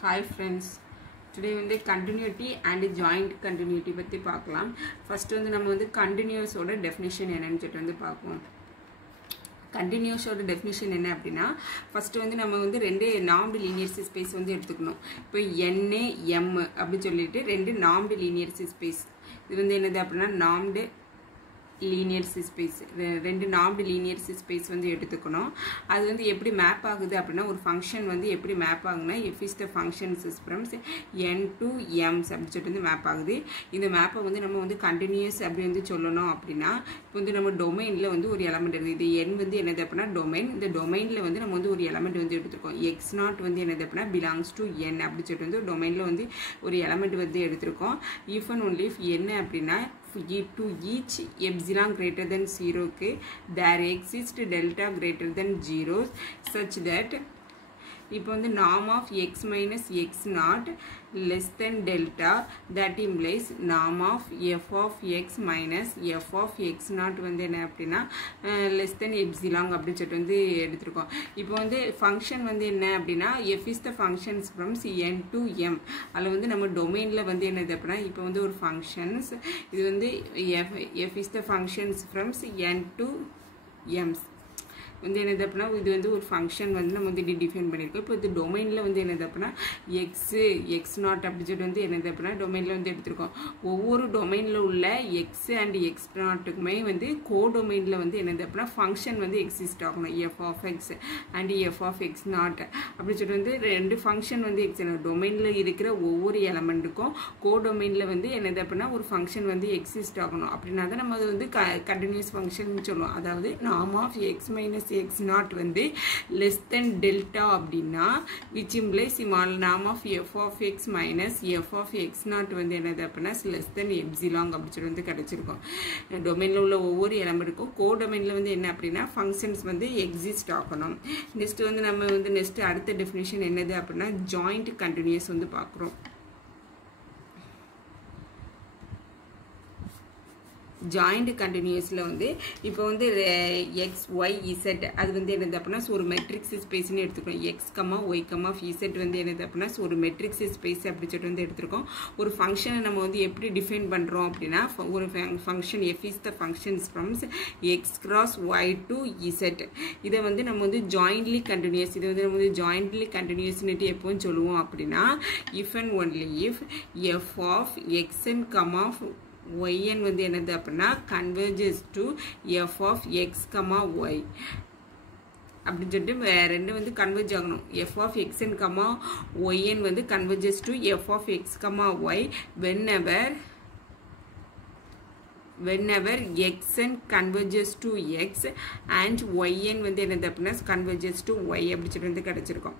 Hi friends, today வந்து continuity and joint continuity பற்றி பார்க்கலாம். First வந்து நம்ம வந்து continuous ஓட definition என்னன்னு சொல்லிட்டு வந்து பார்ப்போம். Continuous ஓட definition என்ன அப்படின்னா ஃபர்ஸ்ட் வந்து நம்ம வந்து ரெண்டு நார்ம்டு லீனியர் ஸ்பேஸ் வந்து எடுத்துக்கணும். இப்போ n m அப்படி சொல்லிட்டு ரெண்டு நார்ம்டு லீனியர் ஸ்பேஸ். இது வந்து என்னது அப்படின்னா நார்ம்டு லீனியர் ஸ்பேஸ் ரெண்டு நார்ம்டு லீனியர் ஸ்பேஸ் வந்து எடுத்துக்கணும். அது வந்து எப்படி மேப் ஆகுது அப்படின்னா ஒரு ஃபங்க்ஷன் வந்து எப்படி மேப் ஆகுதுன்னா f is the function from n to m அப்படி சொல்லிட்டு வந்து மேப் ஆகுது. இந்த மேப்பை வந்து நம்ம வந்து கண்டினியூஸ் அப்படி வந்து சொல்லணும் அப்படின்னா இப்போ வந்து நம்ம டொமைனில் வந்து ஒரு எலமெண்ட் இருக்குது. இது n வந்து என்னது அப்படின்னா டொமைன். இந்த டொமைனில் வந்து நம்ம வந்து ஒரு எலமெண்ட் வந்து எடுத்துருக்கோம். x0 வந்து என்னது அப்படின்னா பிலாங்ஸ் டு n அப்படி சொல்லிட்டு வந்து டொமைனில் வந்து ஒரு எலமெண்ட் வந்து எடுத்திருக்கோம். if and only if என்ன அப்படின்னா to each epsilon greater than 0 there exists delta greater than 0 such that இப்போ வந்து norm of x minus x0 less than delta that implies norm of f of x minus f of x0 வந்து என்ன அப்படின்னா less than epsilon அப்படி சொல்லிட்டு வந்து எடுத்திருக்கோம். இப்போ வந்து ஃபங்க்ஷன் வந்து என்ன அப்படின்னா f is the functions from n to m. அதில் வந்து நம்ம டொமைனில் வந்து என்னது அப்படின்னா இப்போ வந்து ஒரு ஃபங்க்ஷன்ஸ் இது வந்து f is the functions from n to m வந்து என்னது அப்படின்னா இது வந்து ஒரு ஃபங்க்ஷன் வந்து நம்ம வந்து டிஃபைன் பண்ணியிருக்கோம். இப்போ இது டொமைனில் வந்து என்னது அப்படின்னா x0 அப்படி சொல்லிட்டு வந்து என்னது அப்படின்னா டொமைனில் வந்து எடுத்திருக்கோம். ஒவ்வொரு டொமைனில் உள்ள எக்ஸ் அண்ட் x0க்குமே வந்து கோ டொமைனில் வந்து என்னது அப்படின்னா ஃபங்க்ஷன் வந்து எக்ஸிஸ்ட் ஆகணும். f of x and f of x0 அப்படி சொல்லிட்டு வந்து ரெண்டு ஃபங்க்ஷன் வந்து டொமைனில் இருக்கிற ஒவ்வொரு எலமெண்ட்டுக்கும் கோ டொமைனில் வந்து என்னது அப்படின்னா ஒரு ஃபங்க்ஷன் வந்து எக்ஸிஸ்ட் ஆகணும். அப்படின்னா தான் நம்ம அது வந்து கண்டினியூஸ் ஃபங்க்ஷன் சொல்லுவோம். அதாவது norm of x minus x0 வந்து less than delta அப்படின்னா which implies small norm of f of x minus f of x0 வந்து என்னது அப்படின்னா less than epsilon அப்படி சொல்லி வந்து கிடைச்சிருக்கும். டொமைனில் உள்ள ஒவ்வொரு எலமெண்ட்டுக்கும் கோ டொமைனில் வந்து என்ன அப்படின்னா ஃபங்க்ஷன்ஸ் வந்து எக்ஸிஸ்ட் ஆகணும். நெக்ஸ்ட் வந்து நம்ம வந்து நெக்ஸ்ட் அடுத்த டெஃபினிஷன் என்னது அப்படின்னா ஜாயிண்ட் கண்டினியூஸ் வந்து பார்க்குறோம். ஜாயிண்ட் கண்டினியூஸில் வந்து இப்போ வந்து எக்ஸ் ஒய் இசட் அது வந்து என்னது அப்படின்னா ஒரு மெட்ரிக்ஸ் ஸ்பேஸ்ன்னு எடுத்துக்கணும். X comma Y comma Z வந்து என்னது அப்படின்னா ஒரு மெட்ரிக்ஸ் ஸ்பேஸ் அப்படி சொல்லிட்டு வந்து எடுத்துருக்கோம். ஒரு ஃபங்க்ஷனை நம்ம வந்து எப்படி டிஃபைன் பண்ணுறோம் அப்படின்னா ஒரு function F is the functions from X cross Y to Z. இதை வந்து நம்ம வந்து ஜாயிண்ட்லி கண்டினியூஸ் இது வந்து நம்ம வந்து ஜாயிண்ட்லி கண்டினியூஸ்னுட்டு எப்போவும் சொல்லுவோம் அப்படின்னா if and only if F of X and comma yn வந்து என்னது அப்படின்னா converges to f of x, y அப்படின்னு சொல்லிட்டு ரெண்டு வந்து கன்வெர்ஜ் ஆகணும். f of x and yn வந்து converges to f of x, y whenever xn converges to x and yn வந்து என்னது அப்படின்னா converges to y அப்படி சொல்லிட்டு வந்து கிடைச்சிருக்கோம்.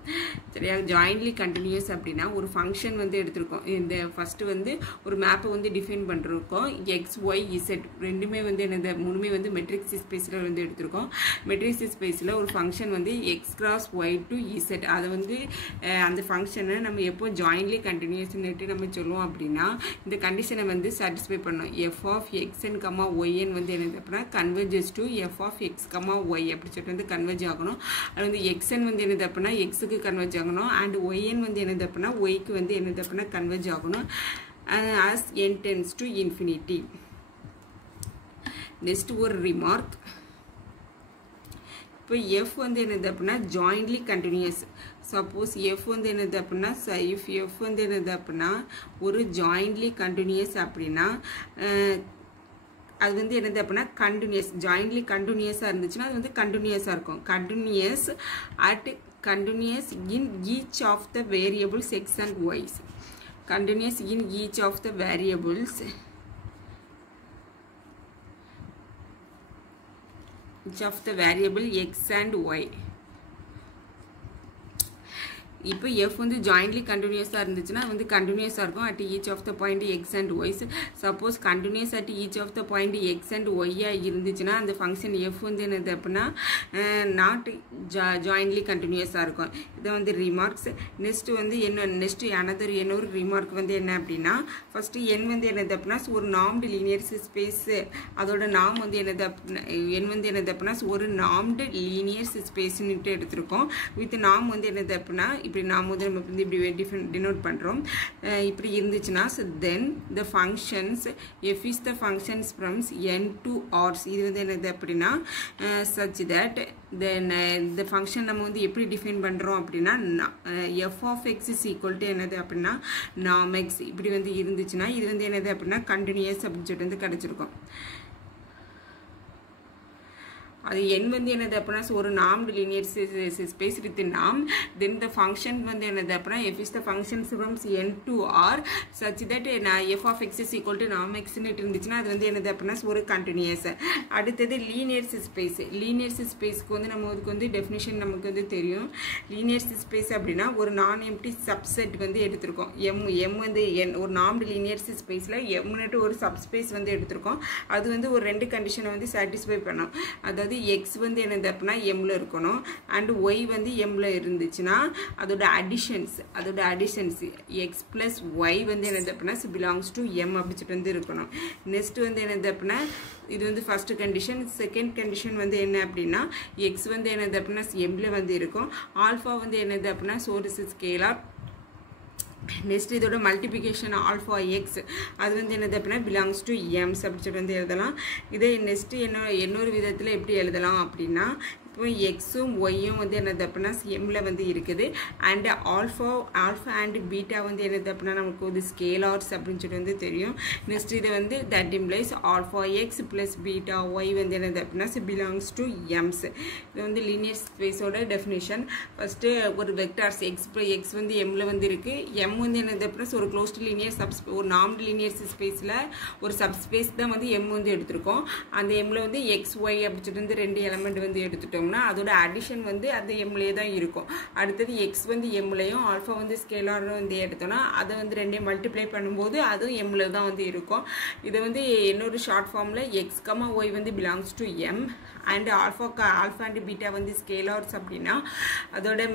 சரியா? ஜாயின்ட்லி கண்டினியூஸ் அப்படின்னா ஒரு ஃபங்க்ஷன் வந்து எடுத்திருக்கோம். இந்த ஃபர்ஸ்ட் வந்து ஒரு மேப்பை வந்து டிஃபைன் பண்ணிருக்கோம். எக்ஸ் ஒய் இசட் ரெண்டுமே வந்து என்னது மூணுமே வந்து மெட்ரிக்ஸ் ஸ்பேஸில் வந்து எடுத்திருக்கோம். மெட்ரிக்ஸ் ஸ்பேஸில் ஒரு ஃபங்க்ஷன் வந்து X cross Y to Z அதை வந்து அந்த ஃபங்க்ஷனை நம்ம எப்போ ஜாயின்ட்லி கண்டினியூஸ்னுட்டு நம்ம சொல்லுவோம் அப்படின்னா இந்த கண்டிஷனை வந்து சாட்டிஸ்ஃபை பண்ணணும். எஃப் ஆஃப் எக்ஸ் yn வந்து என்னது அப்படின்னா converges to f of x, y அப்படி சொல்லிட்டு வந்து கன்வெர்ஜ் ஆகணும். அது வந்து xn வந்து என்னது அப்படின்னா எக்ஸுக்கு கன்வெர்ஜ் ஆகணும் அண்ட் yn வந்து என்னது அப்படின்னா ஒய்க்கு வந்து என்னது அப்படின்னா கன்வெர்ஜ் ஆகணும் as n tends to infinity. Next ஒரு ரிமார்க். இப்போ f வந்து என்னது அப்படின்னா ஜாயின்ட்லி கண்டினியூஸ். சப்போஸ் f வந்து என்னது அப்படின்னா if f வந்து என்னது அப்படின்னா ஒரு ஜாயின்ட்லி கண்டினியூஸ் அப்படின்னா அது வந்து என்னது அப்படின்னா கண்டினியூஸ் ஜாயின்ட்லி கண்டினியூஸாக இருந்துச்சுன்னா அது வந்து கண்டினியூஸாக இருக்கும். Continuous in each of the variables x and y's. Continuous in each of the variables x and y. இப்போ எஃப் வந்து ஜாயின்ட்லி கண்டினியூஸாக இருந்துச்சுன்னா வந்து கண்டினியூஸாக இருக்கும் at each of the point x and y's. Suppose continuous at each of the point x and ஒய்யாக இருந்துச்சுன்னா அந்த ஃபங்க்ஷன் எஃப் வந்து என்னது அப்படின்னா நாட் ஜாயின்ட்லி கண்டினியூஸாக இருக்கும். இதை வந்து ரிமார்க்ஸ். நெக்ஸ்ட் வந்து இன்னொரு ரிமார்க் வந்து என்ன அப்படின்னா ஃபஸ்ட்டு என் வந்து என்னது அப்படின்னா ஒரு நார்ம்டு லீனியர் ஸ்பேஸ் அதோட நாம் வந்து என்னது அப்படின்னா என் வந்து என்னது அப்படின்னா ஒரு நார்ம்டு லீனியர் ஸ்பேஸ்ன்னுட்டு எடுத்திருக்கோம். வித் நாம் வந்து என்னது அப்படின்னா இப்போ இப்படி நாம் வந்து நம்ம வந்து இப்படி டினோட் பண்ணுறோம். இப்படி இருந்துச்சுன்னா then the functions f is the functions from n to r. இது வந்து என்னது அப்படின்னா such that then the function நம்ம வந்து எப்படி டிஃபைன் பண்ணுறோம் அப்படின்னா f of x is equal to என்னது அப்படின்னா norm x. இப்படி வந்து இருந்துச்சுன்னா இது வந்து என்னது அப்படின்னா கண்டினியூஸ் அப்படின்னு சொல்லிட்டு வந்து கிடச்சிருக்கோம். அது n வந்து என்னது அப்படின்னா ஒரு normed linear space with norm. Then the function வந்து என்னது அப்படின்னா f is the functions from n to r such that f of x is equal to norm x ன்னு இருந்துச்சுன்னா அது வந்து என்னது அப்படின்னா ஒரு கண்டினியூஸ். அடுத்தது லீனியர் ஸ்பேஸ். லீனியர் ஸ்பேஸ்க்கு வந்து நமக்கு வந்து டெஃபினிஷன் நமக்கு வந்து தெரியும். லீனியர் ஸ்பேஸ் அப்படின்னா ஒரு நான் எம்டி சப்செட் வந்து எடுத்திருக்கோம். எம் வந்து ஒரு நார்ம்டு லீனியர் ஸ்பேஸில் எம்னுட்டு ஒரு சப்ஸ்பேஸ் வந்து எடுத்திருக்கோம். அது வந்து ஒரு 2 கண்டிஷனை வந்து சாட்டிஸ்ஃபை பண்ணும். அதாவது x வந்து என்னது அப்படின்னா mல இருக்கணும் அண்ட் y வந்து mல இருந்துச்சுன்னா அதோட அடிஷன்ஸ் x plus y வந்து என்னது அப்படின்னா belongs to m அப்படி சொல்லிட்டு வந்து இருக்கணும். நெக்ஸ்ட் வந்து என்னது அப்படின்னா இது வந்து ஃபர்ஸ்ட் கண்டிஷன். செகண்ட் கண்டிஷன் வந்து என்ன அப்படின்னா x வந்து என்னது அப்படின்னா mல வந்து இருக்கும். ஆல்ஃபா வந்து என்னது அப்படின்னா சோர்ஸ் ஸ்கேலார். நெக்ஸ்ட் இதோட மல்டிப்ளிகேஷன் ஆல்ஃபா எக்ஸ் அது வந்து என்னது அப்படின்னா பிலாங்ஸ் டு எம்ஸ் அப்படி சொல்லிட்டு வந்து எழுதலாம். இதே நெக்ஸ்ட்டு இன்னொரு விதத்தில் எப்படி எழுதலாம் அப்படின்னா இப்போ எக்ஸும் ஒய்யும் வந்து என்னது அப்படின்னா எம்மில் வந்து இருக்குது அண்ட் ஆல்ஃபா அண்ட் பீட்டா வந்து என்னது அப்படின்னா நமக்கு வந்து ஸ்கேலார்ஸ் அப்படின்னு சொல்லிட்டு வந்து தெரியும். நெக்ஸ்ட் இது வந்து that implies alpha X plus beta Y வந்து என்னது அப்படின்னா பிலாங்ஸ் டு எம்ஸ். இது வந்து லீனியர் ஸ்பேஸோட டெஃபினிஷன். ஃபஸ்ட்டு ஒரு வெக்டார்ஸ் எக்ஸ் வந்து எம்மில் வந்து இருக்குது. எம் வந்து என்னது அப்படின்னா ஒரு க்ளோஸ்டு லீனியர் ஒரு நார்ம்டு லீனியர் ஸ்பேஸில் ஒரு சப்ஸ்பேஸ் தான் வந்து எம் வந்து எடுத்திருக்கோம். அந்த எம்மில் வந்து எக்ஸ் ஒய் அப்படி சொல்லிட்டு வந்து 2 எலமெண்ட் வந்து எடுத்துட்டோம். அதோட அடிஷன் வந்து அது எம்லே தான் இருக்கும். அடுத்தது எக்ஸ் வந்து எம்லையும் ஆல்ஃபா வந்து ஸ்கேலாரும் வந்து எடுத்தோம்னா அதை வந்து 2 மல்டிப்ளை பண்ணும்போது அதுவும் எம்ல தான் வந்து இருக்கும். இதை வந்து இன்னொரு ஷார்ட் ஃபார்மில் எக்ஸ் கமா ஒய் வந்து belongs to M and alpha and beta வந்து ஸ்கேலார்ஸ் அப்படின்னா அதோட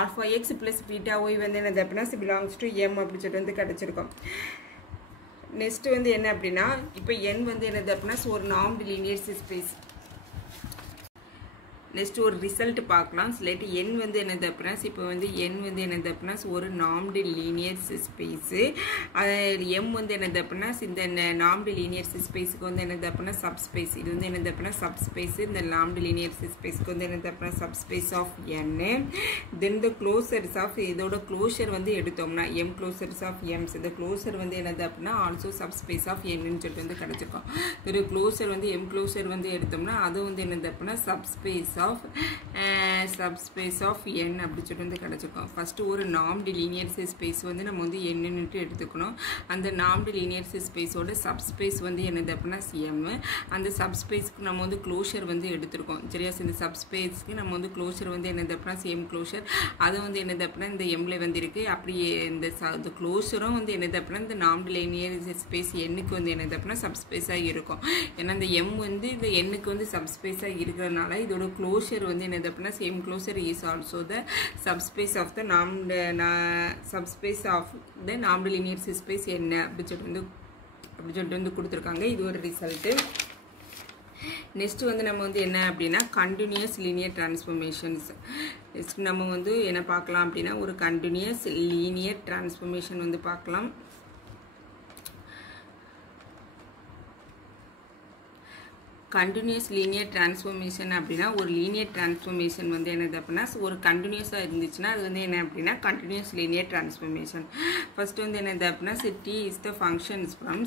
alpha X plus beta Y வந்து என்னது அப்படின்னா பிலாங்ஸ் டு எம் அப்படி சொல்லிட்டு வந்து கிடச்சிருக்கோம். நெக்ஸ்ட் வந்து என்ன அப்படின்னா இப்போ n வந்து என்னது அப்படின்னா ஒரு நார்ம்டு லீனியர் ஸ்பேஸ். நெக்ஸ்ட் ஒரு ரிசல்ட் பார்க்கலாம். இல்லாட்டி n வந்து என்னது அப்படின்னா இப்போ வந்து n வந்து என்னது அப்படின்னா ஒரு நார்ம்டு லீனியர் ஸ்பேஸு. m வந்து என்னது அப்படின்னா இந்த நார்ம்டு லீனியர் ஸ்பேஸுக்கு வந்து என்னது அப்படின்னா சப்ஸ்பேஸ். இது வந்து என்னது அப்படின்னா சப்ஸ்பேஸ். இந்த நார்ம்டு லீனியர் ஸ்பேஸ்க்கு வந்து என்னது அப்படின்னா subspace of n. Then the closures of இதோட க்ளோஷர் வந்து எடுத்தோம்னா m க்ளோசர்ஸ் ஆஃப் எம்ஸ். இந்த க்ளோசர் வந்து என்னது அப்படின்னா ஆல்சோ சப்ஸ்பேஸ் ஆஃப் n சொல்லிட்டு வந்து கிடச்சிருக்கோம். ஒரு க்ளோசர் வந்து m க்ளோசர் வந்து எடுத்தோம்னா அது வந்து என்னது அப்படின்னா சப்ஸ்பேஸ் ஆஃப் n அப்படி சொல்லிட்டு வந்து கிடச்சிருக்கோம். ஃபஸ்ட்டு ஒரு நார்ம்டு லீனியர் ஸ்பேஸ் வந்து நம்ம வந்து என்னன்னுட்டு எடுத்துக்கணும். அந்த நார்ம்டு லீனியர் ஸ்பேஸோட சப்ஸ்பேஸ் வந்து என்னது அப்படின்னா m. அந்த சப்ஸ்பேஸ்க்கு நம்ம வந்து க்ளோஷர் வந்து எடுத்திருக்கோம். சரியா? இந்த சப்ஸ்பேஸ்க்கு நம்ம வந்து க்ளோஷர் வந்து என்னது அப்படின்னா சேம் க்ளோஷர். அது வந்து என்னது அப்படின்னா இந்த எம்ல வந்து இருக்குது. அப்படி இந்த க்ளோஷரும் வந்து என்னது அப்படின்னா இந்த நார்ம்டு லீனியர் ஸ்பேஸ் n-க்கு வந்து என்னது அப்படின்னா சப்ஸ்பேஸாக இருக்கும். ஏன்னா இந்த m வந்து இந்த n-க்கு வந்து சப்ஸ்பேஸாக இருக்கிறதுனால இதோட க்ளோஷர் வந்து என்னது அப்படின்னா same closure is also the subspace of the normed linear space என்ன அப்படி சொல்லிட்டு வந்து கொடுத்துருக்காங்க. இது ஒரு ரிசல்ட்டு. நெக்ஸ்ட் வந்து நம்ம வந்து என்ன அப்படின்னா கண்டினியூஸ் லீனியர் டிரான்ஸ்ஃபர்மேஷன்ஸ். நெக்ஸ்ட் நம்ம வந்து என்ன பார்க்கலாம் அப்படின்னா ஒரு கண்டினியூஸ் லீனியர் டிரான்ஸ்ஃபர்மேஷன் வந்து பார்க்கலாம். கண்டினியூஸ் லீனியர் டிரான்ஸ்ஃபர்மேஷன் அப்படின்னா ஒரு லீனியர் டிரான்ஸ்ஃபர்மேஷன் வந்து என்னது அப்படின்னா ஒரு கண்டினியூஸாக இருந்துச்சுன்னா அது வந்து என்ன அப்படின்னா கண்டினியூஸ் லீனியர் டிரான்ஸ்ஃபர்மேஷன். ஃபர்ஸ்ட் வந்து என்னது அப்படின்னா t is the functions from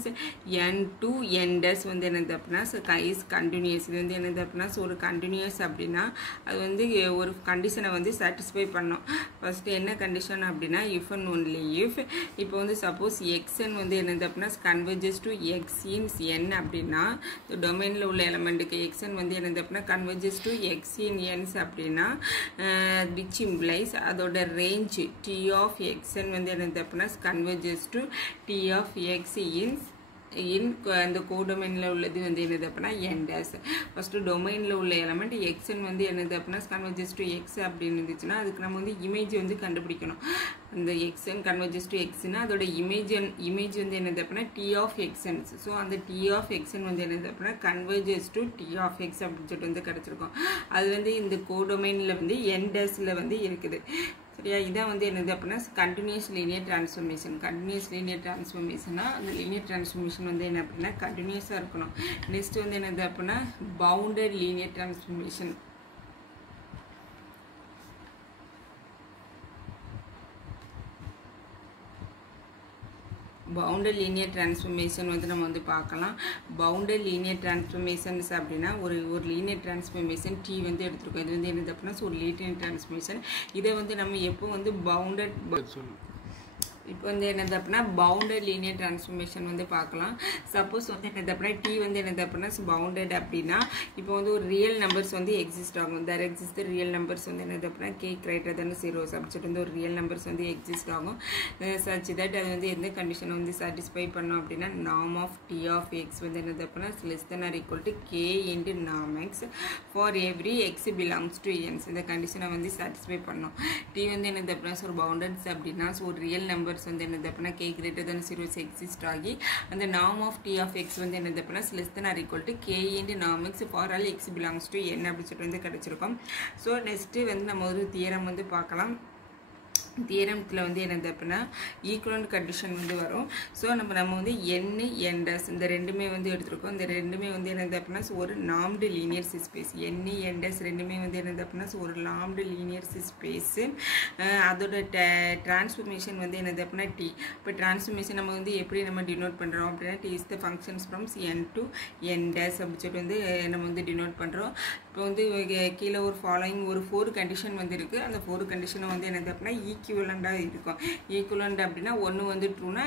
n to n days வந்து என்னது அப்படின்னா இஸ் கண்டினியூஸ். இது வந்து என்னது அப்படின்னா ஒரு கண்டினியூஸ் அப்படின்னா அது வந்து ஒரு கண்டிஷனை வந்து சாட்டிஸ்ஃபை பண்ணும். ஃபர்ஸ்ட் என்ன கண்டிஷன் அப்படின்னா இஃப் அண்ட் ஒன்லி இஃப் இப்போ வந்து சப்போஸ் xn வந்து என்னது அப்படின்னா converges to x in n அப்படின்னா டொமைனில் உள்ள எலமெண்ட்டுக்கு xn வந்து என்னது அப்படின்னா converges to x in n அப்படின்னா which implies அதோட ரேஞ்ச் t of xn வந்து என்னது அப்படின்னா converges to t of x in அந்த கோடொமைனில் உள்ளது வந்து என்னது அப்படின்னா n டேஸ். ஃபஸ்ட்டு டொமைனில் உள்ள எலமெண்ட் xn வந்து என்னது அப்படின்னா கன்வர்ஜஸ் டு x அப்படின்னு இருந்துச்சுன்னா அதுக்கு நம்ம வந்து இமேஜ் வந்து கண்டுபிடிக்கணும். அந்த xn கன்வர்ஜஸ் டு xன்னா அதோட இமேஜ் வந்து என்னது அப்படின்னா t of xn. ஸோ அந்த t of xn வந்து என்னது அப்படின்னா converges to t of x அப்படின்னு சொல்லிட்டு வந்து கிடச்சிருக்கோம். அது வந்து இந்த கோடொமைனில் வந்து n டேஸில் வந்து இருக்குது. சரியா? இதான் வந்து என்னது அப்படின்னா continuous linear transformation. Continuous linear டிரான்ஸ்ஃபர்மேஷனா அந்த லீனியர் டிரான்ஸ்ஃபர்மேஷன் வந்து என்ன அப்படின்னா கண்டினியூஸாக இருக்கணும். நெக்ஸ்ட் வந்து என்னது அப்படின்னா bounded linear transformation. Bounded linear transformation வந்து நம்ம வந்து பார்க்கலாம். பவுண்டட் லீனியர் டிரான்ஸ்ஃபர்மேஷன்ஸ் அப்படின்னா ஒரு லீனியர் டிரான்ஸ்ஃபர்மேஷன் டி வந்து எடுத்துருக்கோம். இது வந்து என்னது அப்படின்னா ஒரு லீனியர் டிரான்ஸ்ஃபர்மேஷன். இதை வந்து நம்ம எப்போ வந்து பவுண்டட் இப்போ வந்து என்னது அப்படின்னா பவுண்டட் லீனியர் டிரான்ஸ்ஃபர்மேஷன் வந்து பார்க்கலாம். சப்போஸ் வந்து என்னது அப்படின்னா டி வந்து என்னது அப்படின்னா பவுண்டட் அப்படின்னா இப்போ வந்து ஒரு ரியல் நம்பர்ஸ் வந்து எக்ஸிஸ்ட் ஆகும். தர் எக்ஸிஸ்ட் ரியல் நம்பர்ஸ் வந்து என்னது அப்படின்னா கே கிரைட்டர் தன் 0 அப்படி சொல்லிட்டு வந்து ஒரு ரியல் நம்பர்ஸ் வந்து எக்ஸிஸ்ட் ஆகும். சச் தட் அது வந்து எந்த கண்டிஷனை வந்து சாட்டிஸ்ஃபை பண்ணோம் அப்படின்னா norm of T of X வந்து என்னது அப்படின்னா less than or equal to K into norm X for every X belongs to Ns. இந்த கண்டிஷனை வந்து சாட்டிஸ்ஃபை பண்ணோம். டி வந்து என்னது அப்படின்னா ஒரு பவுண்டட்ஸ் அப்படின்னா ஒரு ரியல் நம்பர் வந்து என்னது அப்படின்னா கே கிரேட்டர் தென் 0 எக்ஸிஸ்ட் ஆகி அந்த norm of T of X வந்து என்னது அப்படின்னா less than or equal to K into norm X for all x belongs to N அப்படி சொல்லிட்டு வந்து கிடைச்சிருக்கோம். ஸோ நெக்ஸ்ட்டு வந்து நம்ம ஒரு தியரம் வந்து பார்க்கலாம். தியரத்தில் வந்து என்னது அப்படின்னா ஈக்குவலண்ட் கண்டிஷன் வந்து வரும். ஸோ நம்ம வந்து என் என்டஸ் இந்த ரெண்டுமே வந்து எடுத்துருக்கோம். இந்த ரெண்டுமே வந்து என்னது அப்படின்னா ஒரு நார்ம்டு லீனியர் ஸ்பேஸ். என் என்டஸ் ரெண்டுமே வந்து என்னது அப்படின்னா ஒரு நார்ம்டு லீனியர் ஸ்பேஸு. அதோட டிரான்ஸ்ஃபர்மேஷன் வந்து என்னது அப்படின்னா டி. இப்போ டிரான்ஸ்ஃபர்மேஷன் நம்ம வந்து எப்படி நம்ம டினோட் பண்ணுறோம் அப்படின்னா T is the functions from N to N dash அப்படி சொல்லிட்டு வந்து நம்ம வந்து டினோட் பண்ணுறோம். இப்போ வந்து கீழே ஒரு ஃபாலோயிங் ஒரு 4 கண்டிஷன் வந்து இருக்குது. அந்த 4 கண்டிஷனை வந்து என்னது அப்படின்னா ஈக்குவலண்டாக இருக்கும். ஈக்குவலண்ட் அப்படின்னா ஒன்று வந்து ட்ரூனா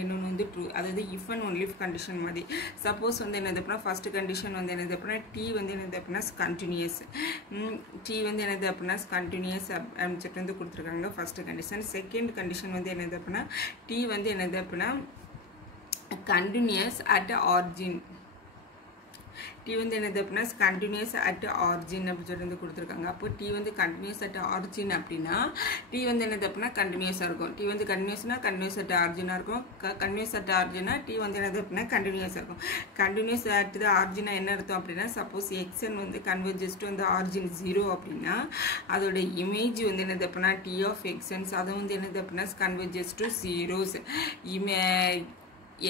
இன்னொன்று வந்து ட்ரூ. அதாவது இஃப் அண்ட் ஒன்லி கண்டிஷன் மாதிரி. சப்போஸ் வந்து என்னது அப்படின்னா ஃபர்ஸ்ட் கண்டிஷன் வந்து என்னது அப்படின்னா டி வந்து என்னது அப்படின்னா கண்டினியூஸ். டி வந்து என்னது அப்படின்னா கண்டினியூஸ் அப்படின்னு சொல்லிட்டு வந்து கொடுத்துருக்காங்க ஃபர்ஸ்ட் கண்டிஷன். செகண்ட் கண்டிஷன் வந்து என்னது அப்படின்னா டி வந்து என்னது அப்படின்னா கண்டினியூஸ் அட் ஆரிஜின். டி வந்து என்னது அப்படின்னா கண்டினியூஸ் அட் ஆரிஜின் அப்படின்னு சொல்லி வந்து கொடுத்துருக்காங்க. அப்போ டி வந்து கண்டினியூஸ் அட் ஆரிஜின் அப்படின்னா டி வந்து என்னது அப்படின்னா கண்டினியூஸாக இருக்கும். டி வந்து கண்டினியூஸ்னா கண்டினியூஸ் அட் ஆரிஜினாக இருக்கும். கண்டினியூஸ் அட் ஆரிஜினா டி வந்து என்னது அப்படின்னா கண்டினியூஸாக இருக்கும். கண்டினியூஸ் அட் த ஆரிஜினா என்ன அர்த்தம் அப்படின்னா சப்போஸ் எக்ஸ்என் வந்து கன்வர்ஜஸ் டு அந்த ஆரிஜின் 0 அப்படின்னா அதோட இமேஜ் வந்து என்னது அப்படின்னா டி ஆஃப் எக்ஸ்என்ஸ் அதை வந்து என்னது அப்படின்னா converges to 0s.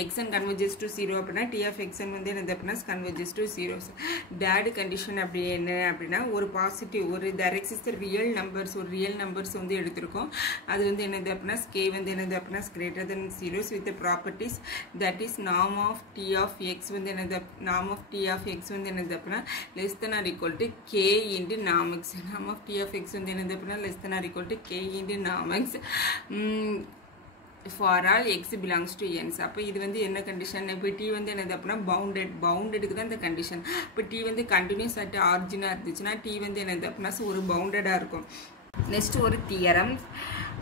xn converges to 0 அப்படின்னா t of xn வந்து என்னது அப்படின்னா converges to 0s. Third condition அப்படி என்ன அப்படின்னா ஒரு பாசிட்டிவ் ஒரு there exists ரியல் நம்பர்ஸ் ஒரு ரியல் நம்பர்ஸ் வந்து எடுத்திருக்கோம். அது வந்து என்னது அப்படின்னா k வந்து என்னது அப்படின்னா greater than 0s with the properties that is norm of t of x வந்து என்னது norm of t of x வந்து என்னது அப்படின்னா less than or equal to k into norm x. norm of t of x வந்து என்னது அப்படின்னா less than or equal to k into norm x for all x belongs to n. அப்போ இது வந்து என்ன கண்டிஷன்? இப்போ t வந்து என்னது அப்படின்னா பவுண்டடுக்கு தான் இந்த கண்டிஷன். இப்போ t வந்து கண்டினியூஸ் அட் ஆரிஜினாக இருந்துச்சுன்னா t வந்து என்னது அப்படின்னா ஒரு பவுண்டடாக இருக்கும். நெக்ஸ்ட் ஒரு தியரம்.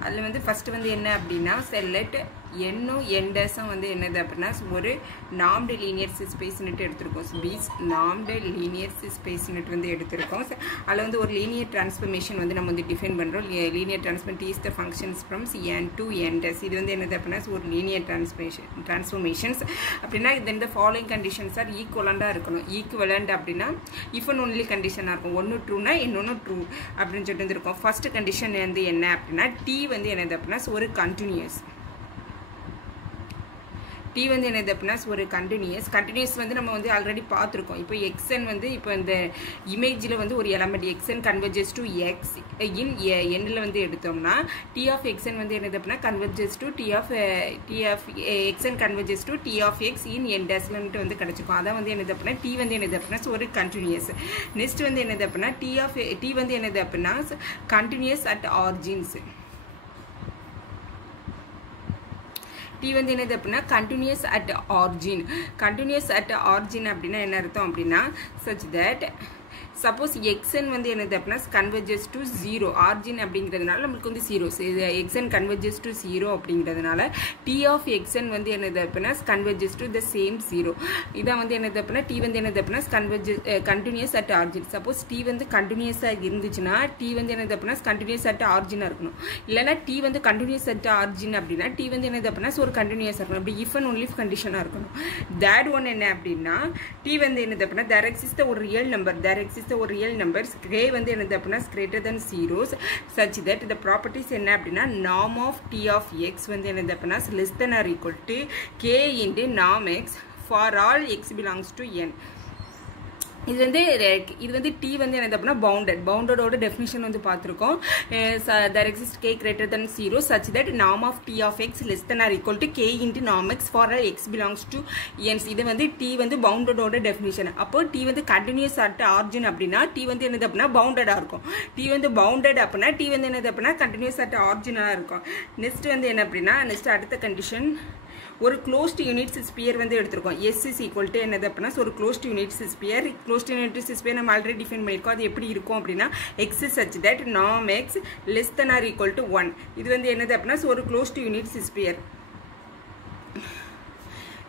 அதில் வந்து ஃபஸ்ட்டு வந்து என்ன அப்படின்னா செல்லட் என்னும் என்டஸும் வந்து என்னது அப்படின்னா ஒரு நார்ம்டு லீனியர் ஸ்பேஸ்னுட்டு எடுத்திருக்கோம். பீஸ் நார்ம்டு லீனியர் ஸ்பேஸ்னுட்டு வந்து எடுத்திருக்கோம். அதில் வந்து ஒரு லீனியர் டிரான்ஸ்ஃபர்மேஷன் வந்து நம்ம வந்து டிஃபைன் பண்ணுறோம். Linear transformation is the functions from n to n-. இது வந்து என்னது அப்படின்னா ஒரு லீனியர் டிரான்ஸ்ஃபர்மேஷன்ஸ் அப்படின்னா இந்த ஃபாலோயிங் கண்டிஷன்ஸ் ஆர் ஈக்குவலண்டாக இருக்கணும். ஈக்குவலண்ட் அப்படின்னா இஃப் அண்ட் ஒன்லி கண்டிஷனாக இருக்கும். ஒன்று ட்ரூனா இன்னொன்று ட்ரூ அப்படின்னு சொல்லிட்டு வந்துருக்கோம். ஃபர்ஸ்ட் கண்டிஷன் வந்து என்ன அப்படின்னா டி வந்து என்னது அப்படின்னா ஒரு கண்டினியூஸ். டி வந்து என்னது அப்படின்னா ஒரு கண்டினியூஸ் வந்து நம்ம வந்து ஆல்ரெடி பார்த்துருக்கோம். இப்போ எக்ஸ்என் வந்து இப்போ இந்த இமேஜில் வந்து ஒரு element x n converges to x in எண்ணில் வந்து எடுத்தோம்னா டி ஆஃப் எக்ஸ்என் வந்து என்னது அப்படின்னா converges T of x n converges to T of x in N டேஸ்லன்ட்டு வந்து கிடச்சிருக்கும். அதான் வந்து என்னது அப்படின்னா டி வந்து என்னது அப்படின்னா ஒரு கண்டினியூஸ். நெக்ஸ்ட் வந்து என்னது அப்படின்னா டி வந்து என்னது அப்படின்னா கண்டினியூஸ் அட் ஆரிஜின்ஸ். டி வந்து என்னது அப்படின்னா continuous at origin. Continuous at origin அப்படின்னா என்ன அர்த்தம் அப்படின்னா சச் தட் சப்போஸ் எக்ஸ்என் வந்து என்னது அப்படின்னா கன்வர்ஜஸ் டு 0 ஆரிஜின் அப்படிங்கிறதுனால நம்மளுக்கு வந்து 0 எக்ஸ்என் கன்வர்ஜஸ் டு 0 அப்படிங்கிறதுனால டி ஆஃப் எக்ஸ்என் வந்து என்னது அப்படின்னா கன்வர்ஜஸ் டு த சேம் 0. இதான் வந்து என்னது அப்படின்னா டி வந்து என்னது அப்படின்னா continuous at origin. Suppose T வந்து கண்டினியூஸாக இருந்துச்சுன்னா டி வந்து என்னது அப்படின்னா கண்டினியூஸ் அட் ஆரிஜினாக இருக்கணும். இல்லைனா டி வந்து கண்டினியூஸ் அட் ஆரிஜின் அப்படின்னா டி வந்து என்னது அப்படின்னா ஒரு கண்டினியூஸாக இருக்கணும். அப்படி இஃப் அண்ட் ஒன்லி கண்டிஷனாக இருக்கணும். தேர்ட் ஒன் என்ன அப்படின்னா டி வந்து என்னது அப்படின்னா there exists ஒரு real number there x is ஒரு real numbers k வந்து என்னது அப்படின்னா greater than zeros such that the properties என்ன அப்படின்னா norm of t of x வந்து என்னது அப்படின்னா less than or equal to k into norm x for all x belongs to n. இது வந்து t வந்து என்னது அப்படின்னா பவுண்டடோட டெஃபினிஷன் வந்து பார்த்துருக்கோம். there exists k greater than 0 such that norm of t of x less than or equal to k into norm x for all x belongs to n. இது வந்து t வந்து பவுண்டடோட டெஃபினிஷன். அப்போ t வந்து continuous at origin அப்படின்னா t வந்து என்னது அப்படின்னா பவுண்டடா இருக்கும். t வந்து பவுண்டட் அப்படின்னா t வந்து என்னது அப்படின்னா கண்டினியூஸ் அட் ஆரிஜினா இருக்கும். நெக்ஸ்ட் வந்து என்ன அப்படின்னா நெக்ஸ்ட் அடுத்த கண்டிஷன் ஒரு க்ளோஸ்ட் யூனிட்ஸ் ஸ்பியர் வந்து எடுத்துருக்கோம். S is equal to என்னது அப்படின்னா ஒரு க்ளோஸ்ட் யூனிட்ஸ் ஸ்பியர் நம்ம ஆல்ரெடி டிஃபைன் பண்ணியிருக்கோம். அது எப்படி இருக்கும் அப்படின்னா x such that norm x less than or equal to 1. இது வந்து என்னது அப்படின்னா ஒரு க்ளோஸ்ட் யூனிட்ஸ் ஸ்பியர்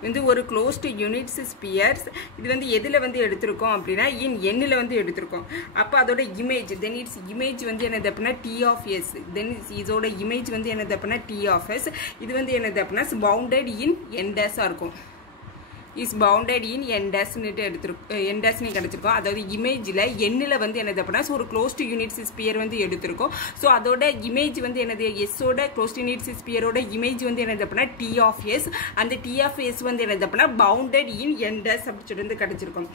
வந்து ஒரு க்ளோஸ்ட் யூனிட்ஸ் ஸ்பியர்ஸ். இது வந்து எதில் வந்து எடுத்திருக்கோம் அப்படின்னா எண்ணில் வந்து எடுத்திருக்கோம். அப்போ அதோட இமேஜ் தென் இட்ஸ் இமேஜ் வந்து என்னது அப்படின்னா டி ஆஃப் எஸ். தென் இதோட இமேஜ் வந்து என்னது அப்படின்னா டி ஆஃப் எஸ். இது வந்து என்னது அப்படின்னா பவுண்டட் இன் என் டேஸாக இருக்கும். இஸ் பவுண்டட் இன் என் டேஸ்ன்னுட்டு என் டேஸ்னு கிடச்சிருக்கோம். அதாவது இமேஜில் எண்ணில் வந்து என்னது அப்படின்னா ஒரு க்ளோஸ்ட் யூனிட்ஸ் ஸ்பியர் வந்து எடுத்திருக்கோம். ஸோ அதோட இமேஜ் வந்து என்னது எஸ்ஸோட க்ளோஸ்ட் யூனிட்ஸ் ஸ்பியரோட இமேஜ் வந்து என்னது அப்படின்னா டி ஆஃப் எஸ். அந்த டி ஆஃப் எஸ் வந்து என்னது அப்படின்னா பவுண்டட் இன் என் டேஸ் அப்படி சொல்லிட்டு வந்து கிடச்சிருக்கோம்.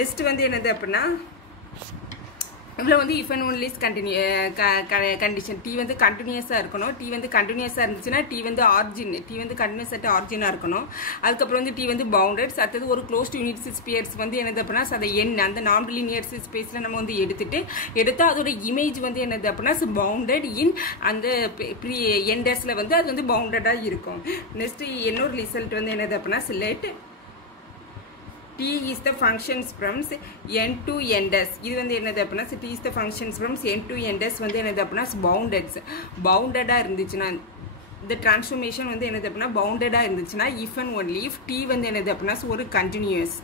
நெக்ஸ்ட் வந்து என்னது அப்படின்னா இவ்வளோ வந்து if and only condition T வந்து கண்டினியூஸாக இருக்கணும். டி வந்து கண்டினியூஸாக இருந்துச்சுன்னா டி வந்து ஆர்ஜின் டி வந்து கண்டினியூஸ் அட் ஆர்ஜினாக இருக்கணும். அதுக்கப்புறம் வந்து டி வந்து பவுண்டட்ஸ். அடுத்தது ஒரு க்ளோஸ்ட் யூனிட்ஸ் ஸ்பியர்ஸ் வந்து என்னது அப்படின்னா அதை அந்த நான் லீனியர் ஸ்பேஸில் நம்ம வந்து எடுத்து அதோட இமேஜ் வந்து என்னது அப்படின்னா பவுண்டட் இன் அந்த என் டேஸில் வந்து அது வந்து பவுண்டடாக இருக்கும். நெக்ஸ்ட் இன்னொரு ரிசல்ட் வந்து என்னது அப்படின்னா let t is the functions from n to n dash. இது வந்து என்னது அப்படின்னா t is the functions from n to n dash வந்து என்னது அப்படின்னா பவுண்டடா இருந்துச்சுன்னா இந்த டிரான்ஸ்ஃபர்மேஷன் வந்து என்னது அப்படின்னா பவுண்டடா இருந்துச்சுன்னா if and only if t வந்து என்னது அப்படின்னா ஒரு continuous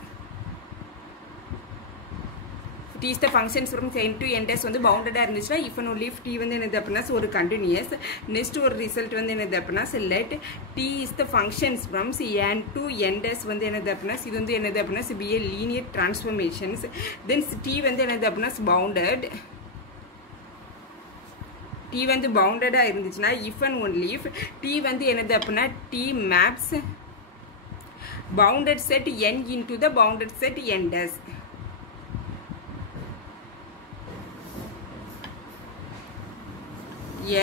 t is the functions from n to n dash வந்து பவுண்டடா இருந்துச்சுன்னா if and only if t வந்து என்னது அப்படின்னா ஒரு கண்டினியூஸ். நெக்ஸ்ட் ஒரு ரிசல்ட் வந்து என்னது அப்படின்னா let t is the functions from n to n dash வந்து என்னது அப்படின்னா இது வந்து என்னது அப்படின்னா be a linear transformations. then t வந்து என்னது அப்படின்னா bounded t வந்து பவுண்டடா இருந்துச்சுன்னா if and only if t வந்து என்னது அப்படின்னா t maps bounded set n into the bounded set n dash.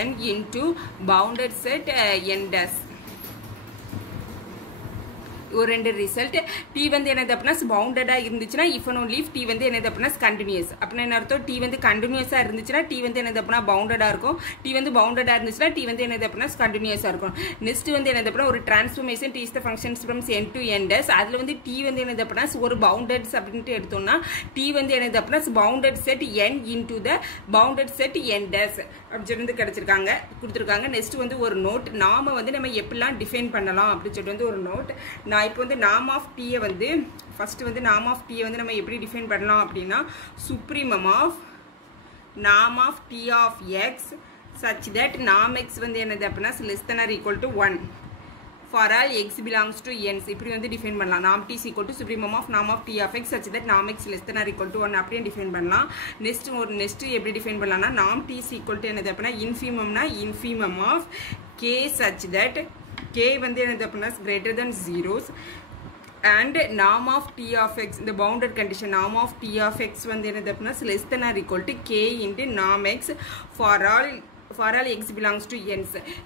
n into bounded set n dash. ஒரு ரெண்டு ரிசல்ட் t வந்து என்னது அப்படின்னா பவுண்டடா இருந்துச்சுன்னா if and only if t வந்து என்னது அப்படின்னா கண்டினியூஸ். அப்படின்னா என்ன அர்த்தம் t வந்து கண்டினியூஸா இருந்துச்சுன்னா t வந்து என்னது அப்படின்னா பவுண்டடா இருக்கும். t வந்து பவுண்டடா இருந்துச்சுன்னா t வந்து என்னது அப்படின்னா கண்டினியூஸா இருக்கும். நெக்ஸ்ட் வந்து என்னது அப்படின்னா ஒரு transformation t is the functions from n to n dash. அதுல வந்து t வந்து என்னது அப்படின்னா ஒரு பவுண்டட்ஸ் அப்படின்ட்டு எடுத்தோம்னா t வந்து என்னது அப்படின்னா bounded set n into the bounded set n dash அப்படி சொல்லி கிடைச்சிருக்காங்க கொடுத்துருக்காங்க. நெக்ஸ்ட் வந்து ஒரு நோட் நாம வந்து நம்ம எப்படிலாம் டிஃபைன் பண்ணலாம் அப்படின்னு சொல்லிட்டு வந்து ஒரு நோட். நான் இப்போ வந்து நார்ம் ஆஃப் டீயை வந்து ஃபர்ஸ்ட் வந்து நார்ம் ஆஃப் டீயை வந்து நம்ம எப்படி டிஃபைன் பண்ணலாம் அப்படின்னா supremum of norm of T of X such that norm X வந்து என்னது அப்படின்னா less than or equal to 1 for all x belongs to n. இப்படி வந்து டிஃபைன் பண்ணலாம். norm t is equal to supremum of norm of t of x such that norm x less than or equal to 1 அப்படியே define பண்ணலாம். Next எப்படி define பண்ணலாம்னா norm t is equal to என்னது அப்படின்னா infimum of k such that k வந்து என்னது அப்படின்னா greater than zeros and norm of t of x the bounded condition norm of t of x வந்து என்னது அப்படின்னா less than or equal to k into norm x for all x belongs to n.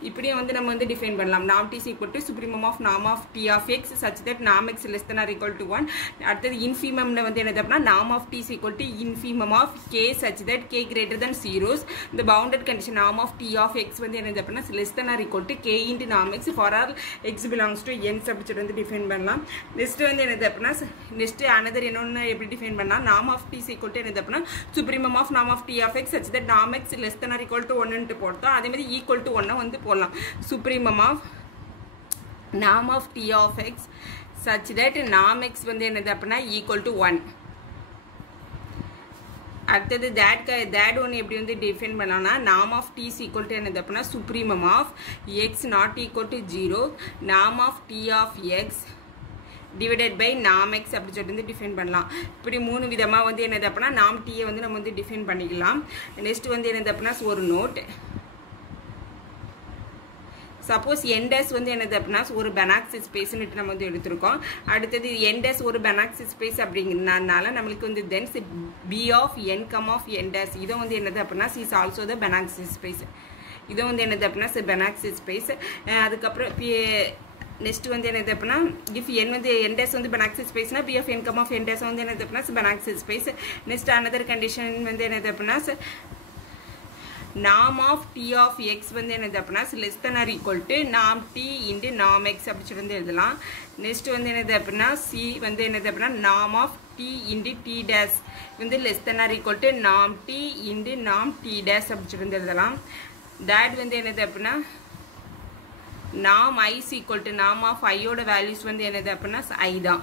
இப்படியே வந்து நம்ம வந்து define பண்ணலாம். norm t is equal to supremum of norm of t of x such that norm x less than or equal to 1. அடுத்தது infimumல வந்து என்னது அப்படின்னா norm of t is equal to infimum of k such that k greater than zeros. the bounded condition norm of t of x வந்து என்னது அப்படின்னா less than or equal to k into norm x for all x belongs to n அப்படி சொல்லி வந்து define பண்ணலாம். Next வந்து என்னது அப்படின்னா நெக்ஸ்ட் another இன்னொன்னு எப்படி டிஃபைன் பண்ணா norm of t is equal to என்னது அப்படின்னா supremum of norm of t of x such that norm x less than or equal to 1 ன்னு போடுறோம். அதே மாதிரி ஈக்குவல் டு 1 வந்து போடலாம். Supremum of norm of t of x such that norm x வந்து என்னது அப்படின்னா ஈக்குவல் டு 1. அடுத்தது that ஒன்று எப்படி வந்து டிஃபைன் பண்ணலாம்னா norm of t is equal to என்னது அப்படின்னா supremum of x not equal to 0 norm of t of x divided by நாம் எக்ஸ் அப்படி சொல்லிட்டு வந்து டிஃபைன் பண்ணலாம். இப்படி 3 விதமாக வந்து என்னது அப்படின்னா நாம் டீயை வந்து நம்ம வந்து டிஃபைன் பண்ணிக்கலாம். நெக்ஸ்ட் வந்து என்னது அப்படின்னா ஒரு நோட். சப்போஸ் என்டஸ் வந்து என்னது அப்படின்னா ஒரு பெனாக்ஸ் ஸ்பேஸ்னுட்டு நம்ம வந்து எடுத்திருக்கோம். அடுத்தது என்டஸ் ஒரு பெனாக்ஸ் ஸ்பேஸ் அப்படிங்கிறதுனால நம்மளுக்கு வந்து then B of N cum of N dash இதை வந்து என்னது அப்படின்னா is also the Banach's space. இதை வந்து என்னது அப்படின்னா பெனாக்ஸ் ஸ்பேஸ். அதுக்கப்புறம் நெக்ஸ்ட் வந்து என்னது அப்படின்னா இஃப் என் வந்து என்டஸ் வந்து பெனாக்ஸ் ஸ்பேஸ்னா B of N cum of N dash வந்து என்னது அப்படின்னா Banach's space. Next another condition வந்து என்னது அப்படின்னா நாம் ஆஃப் டி ஆஃப் எக்ஸ் வந்து என்னது அப்படின்னா less than or equal to நாம் டி இன்டு நாம் எக்ஸ் அப்படி சொல்லி வந்து எழுதலாம். நெக்ஸ்ட் வந்து என்னது அப்படின்னா சி வந்து என்னது அப்படின்னா நாம் of T into T days வந்து less than or equal to நாம் டி இன்டு நாம் டி டேஸ் அப்படி சொல்லி வந்து எழுதலாம். தட் வந்து என்னது அப்படின்னா நாம் ஐஸ் ஈக்குவல் டு நாம் ஆஃப் ஐயோட வேல்யூஸ் வந்து என்னது அப்படின்னா ஐ தான்.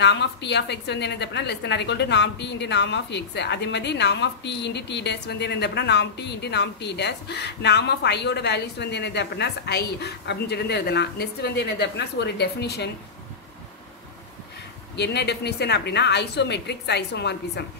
நாம் ஆஃப் டி ஆஃப் எக்ஸ் வந்து என்னது அப்படின்னா less than or equal to நாம் டி இன்டு நாம் ஆஃப் எக்ஸ். அதே மாதிரி நாம் of T into T days வந்து என்னது அப்படின்னா நாம் டி இன்டு நாம் டி டேஸ். நாம் ஆஃப் ஐயோட வேல்யூஸ் வந்து என்னது அப்படின்னா ஐ அப்படின்னு சொல்லி எழுதலாம். நெக்ஸ்ட் வந்து என்னது அப்படின்னா ஒரு டெஃபினிஷன். என்ன டெஃபினிஷன் அப்படின்னா ஐசோமெட்ரிக்ஸ் ஐசோமார்பிசம்.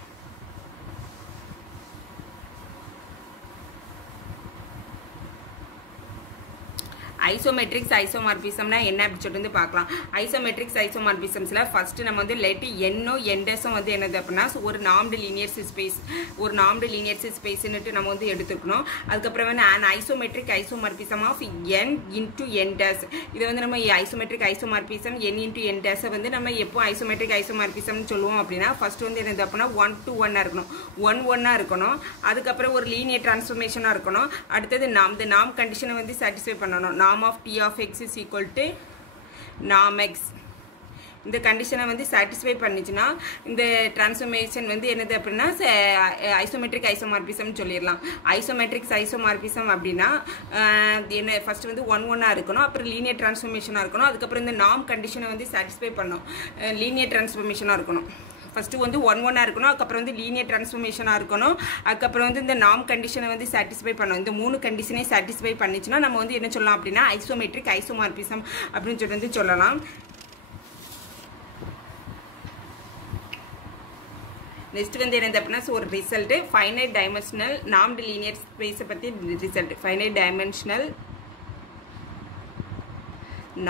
ஐசோமெட்ரிக்ஸ் ஐசோமார்பிசம்னா என்ன அப்படி சொல்லிட்டு வந்து பார்க்கலாம். ஐசோமெட்ரிக்ஸ் ஐசோமார்பிசம்ஸில் ஃபஸ்ட்டு நம்ம வந்து லெட் என்னோ என்டஸும் வந்து என்னது அப்படின்னா ஒரு நாம்டு லீனியர் ஸ்பேஸ் ஒரு நாம்டு லீனியர் ஸ்பேஸ்ன்னுட்டு நம்ம வந்து எடுத்துக்கணும். அதுக்கப்புறம் வந்து an isometric isomorphism of N into N dash. இதை வந்து நம்ம ஐசோமெட்ரிக் ஐசோமார்பிசம் என் இன்டு என்டஸை வந்து நம்ம எப்போ ஐசோமெட்ரிக் ஐசோமார்பிசம்னு சொல்லுவோம் அப்படின்னா ஃபர்ஸ்ட் வந்து என்னது அப்படின்னா 1 to 1 இருக்கணும். 1 இருக்கணும். அதுக்கப்புறம் ஒரு லீனியர் டிரான்ஸ்ஃபர்மேஷனாக இருக்கணும். அடுத்தது இந்த நாம் கண்டிஷனை வந்து சாட்டிஸ்ஃபை பண்ணணும். நாம் of T of X is equal to நாம் எக்ஸ். இந்த கண்டிஷனை வந்து சாட்டிஸ்ஃபை பண்ணிச்சுன்னா இந்த டிரான்ஸ்ஃபர்மேஷன் வந்து என்னது அப்படின்னா ஐசோமெட்ரிக் ஐசோமார்பிசம்னு சொல்லிடலாம். ஐசோமெட்ரிக்ஸ் ஐசோமார்பிசம் அப்படின்னா என்ன ஃபர்ஸ்ட் வந்து 1 இருக்கணும். அப்புறம் லீனியர் டிரான்ஸ்ஃபர்மேஷனாக இருக்கணும். அதுக்கப்புறம் இந்த நாம் கண்டிஷனை வந்து சாட்டிஸ்ஃபை பண்ணும். லீனியர் டிரான்ஸ்ஃபர்மேஷனாக இருக்கணும். ஃபஸ்ட்டு வந்து 1 இருக்கணும். அதுக்கப்புறம் வந்து லீனியர் டிரான்ஸ்ஃபர்மேஷனாக இருக்கணும். அதுக்கப்புறம் வந்து இந்த நாம் கண்டிஷனை வந்து சாட்டிஸ்ஃபை பண்ணணும். இந்த 3 கண்டிஷனே சாட்டிஸ்ஃபை பண்ணிச்சுன்னா நம்ம வந்து என்ன சொல்லலாம் அப்படின்னா ஐசோமெட்ரிக் ஐசோமார்பிசம் அப்படின்னு சொல்லி வந்து சொல்லலாம். நெக்ஸ்ட் வந்து என்னது அப்படின்னா ஒரு result finite dimensional normed linear ஸ்பேஸை பற்றி result. Finite dimensional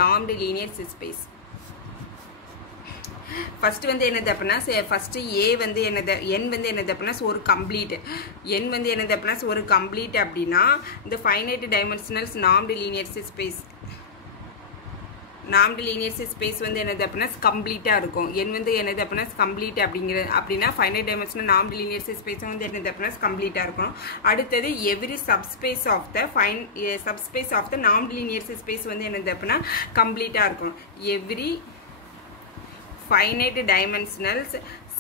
normed linear space. First வந்து என்னது அப்படின்னா ஃபர்ஸ்ட் ஏ வந்து என்னது என் வந்து என்னது அப்படின்னா ஒரு கம்ப்ளீட். என் வந்து என்னது அப்படின்னா ஒரு கம்ப்ளீட் அப்படின்னா இந்த finite dimensionals normed linear space. Normed linear space வந்து என்னது அப்படின்னா கம்ப்ளீட்டாக இருக்கும். என் வந்து என்னது அப்படின்னா கம்ப்ளீட் அப்படின்னா finite dimensional normed linear space வந்து என்னது அப்படின்னா கம்ப்ளீட்டாக இருக்கணும். அடுத்தது every subspace of the normed linear space வந்து என்னது அப்படின்னா கம்ப்ளீட்டாக இருக்கணும். Every finite dimensional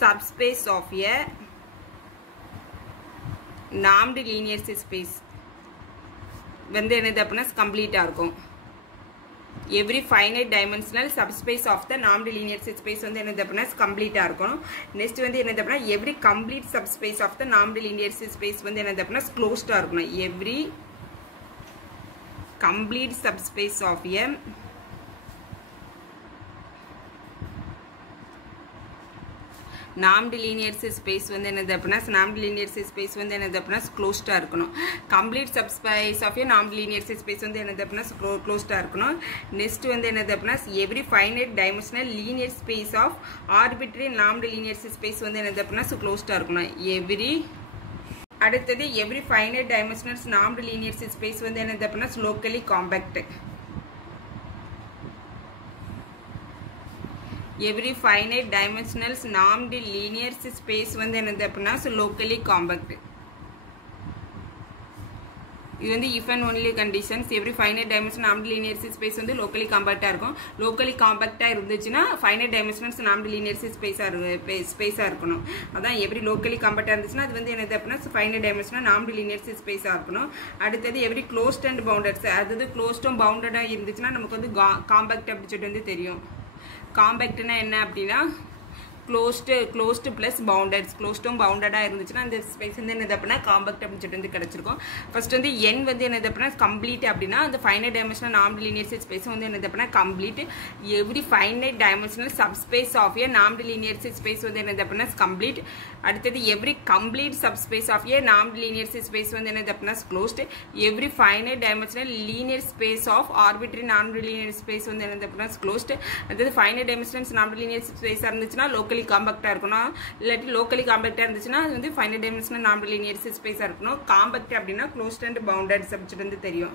subspace of a normed linear space வந்து என்னது அப்படின்னா கம்ப்ளீட்டாக இருக்கும். Every finite dimensional subspace of the normed linear space வந்து என்னது அப்படின்னா கம்ப்ளீட்டாக இருக்கணும். நெக்ஸ்ட் வந்து என்னது அப்படின்னா every complete subspace of the normed linear space வந்து என்னது அப்படின்னா க்ளோஸ்டாக இருக்கணும். Every complete subspace of a normed linear space வந்து என்னது அப்படின்னா நாம்டு லீனியர் ஸ்பேஸ் வந்து என்னது அப்படின்னா க்ளோஸ்டாக இருக்கணும். Complete subspace of a normed linear space வந்து என்னது அப்படின்னா க்ளோஸ்டாக இருக்கணும். நெக்ஸ்ட் வந்து என்னது அப்படின்னா every finite dimensional linear space of arbitrary normed linear space வந்து என்னது அப்படின்னா க்ளோஸ்டாக இருக்கணும். அடுத்தது every finite dimensional normed linear space வந்து என்னது அப்படின்னா locally compact. every finite dimensional normed linear space வந்து என்னது அப்படின்னா locally compact. இது வந்து if and only conditions. every finite dimensional normed linear space வந்து locally compact இருக்கும். locally compact இருந்துச்சுன்னா finite dimensional normed linear space இருக்கணும். அதான் every locally compact இருந்துச்சுன்னா அது வந்து என்னது அப்படின்னா finite dimensional normed linear space இருக்கணும். அடுத்தது every closed and bounded, அதாவது closed and bounded இருந்துச்சுன்னா நமக்கு வந்து compact அப்படி சொல்லிட்டு வந்து தெரியும். காம்பேக்ட்னா என்ன அப்படின்னா க்ளோஸ்டு ப்ளஸ் பவுண்டட்ஸ், க்ளோஸ்டும் பவுண்டடாக இருந்துச்சுன்னா அந்த ஸ்பேஸ் வந்து என்னது அப்படின்னா காம்பேக்ட் அப்படின்னு சொல்லிட்டு வந்து கிடச்சிருக்கும். ஃபர்ஸ்ட் வந்து என் வந்து என்னது அப்படின்னா கம்ப்ளீட் அப்படின்னா அந்த ஃபைனைட் டைமென்ஷனல் நான் லீனியர் ஸ்பேஸ் வந்து என்னது அப்படின்னா complete. Every finite dimensional subspace of a நான் லீனியர் ஸ்பேஸ் வந்து என்னது அப்படின்னா கம்ப்ளீட். அடுத்தது every complete subspace of a நான் லீனியர் ஸ்பேஸ் வந்து என்னது அப்படின்னா closed. Every finite dimensional linear space of arbitrary நான் லீனியர் ஸ்பேஸ் வந்து என்னது அப்படின்னா க்ளோஸ்டு. அதாவது ஃபைனைட் டைமென்ஷனல் நான் லீனியர் ஸ்பேஸாக இருந்துச்சுன்னா லோக்கலி காம்பேக்டாக இருக்கணும், இல்லாட்டி லோக்கலி காம்பேக்டாக இருந்துச்சுன்னா அது வந்து ஃபைனைட் டைமென்ஷனல் நான் லீனியர் ஸ்பேஸாக இருக்கணும். காம்பேக்ட் அப்படின்னா க்ளோஸ்ட் அண்ட் பவுண்டட் சப்ஜெக்ட் வந்து தெரியும்.